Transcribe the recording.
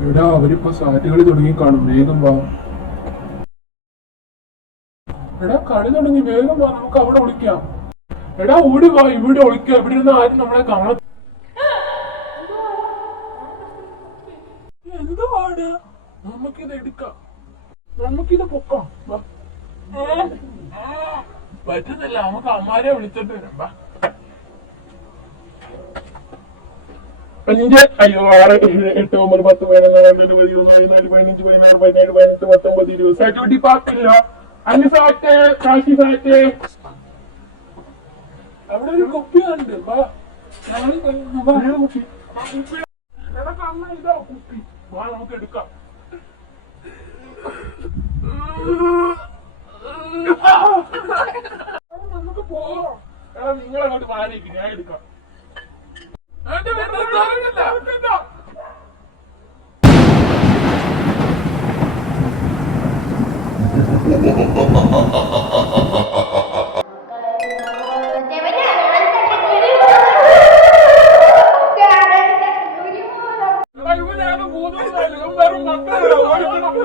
എടാ അവരിപ്പോ സാറ്റുകളി തുടങ്ങി കാണും. വേഗം വാ. എടാ കളി തുടങ്ങി. വേഗം വാ. നമുക്ക് അവിടെ ഒളിക്കാം. എടാ ഓടി വാ. ഇവിടെ ഒളിക്കാം. ഇവിടെ ഇരുന്ന് ആരും നമ്മളെ കാണാം എന്താണ് നമുക്കിത് എടുക്കാം. നമുക്കിത് പൊക്കാം. പറ്റുന്നില്ല നമുക്ക് അമ്മാരെ വിളിച്ചിട്ട് വരാം. അഞ്ച് അയ്യോ ആറ് ഏഴ് എട്ട് ഒമ്പത് പത്ത് പതിനൊന്ന് പന്ത്രണ്ട് പതിമൂന്ന് പതിനാല് പതിനഞ്ച് പതിനാറ് പതിനേഴ് പതിനെട്ട് പത്തൊമ്പത് ഇരുപത്. സാറ്റ് പാർട്ടില്ല അഞ്ച് സാറ്റ് കാശി സാറ്റ് അവിടെ ഒരു കുപ്പി. ഉണ്ട് കുപ്പി. നമുക്ക് എടുക്കാം. എടാ, നമുക്ക് പോവാം. അങ്ങോട്ട് മാറിയിരിക്കും. ഞാൻ എടുക്കാം. വെറും ഓടിക്കണം?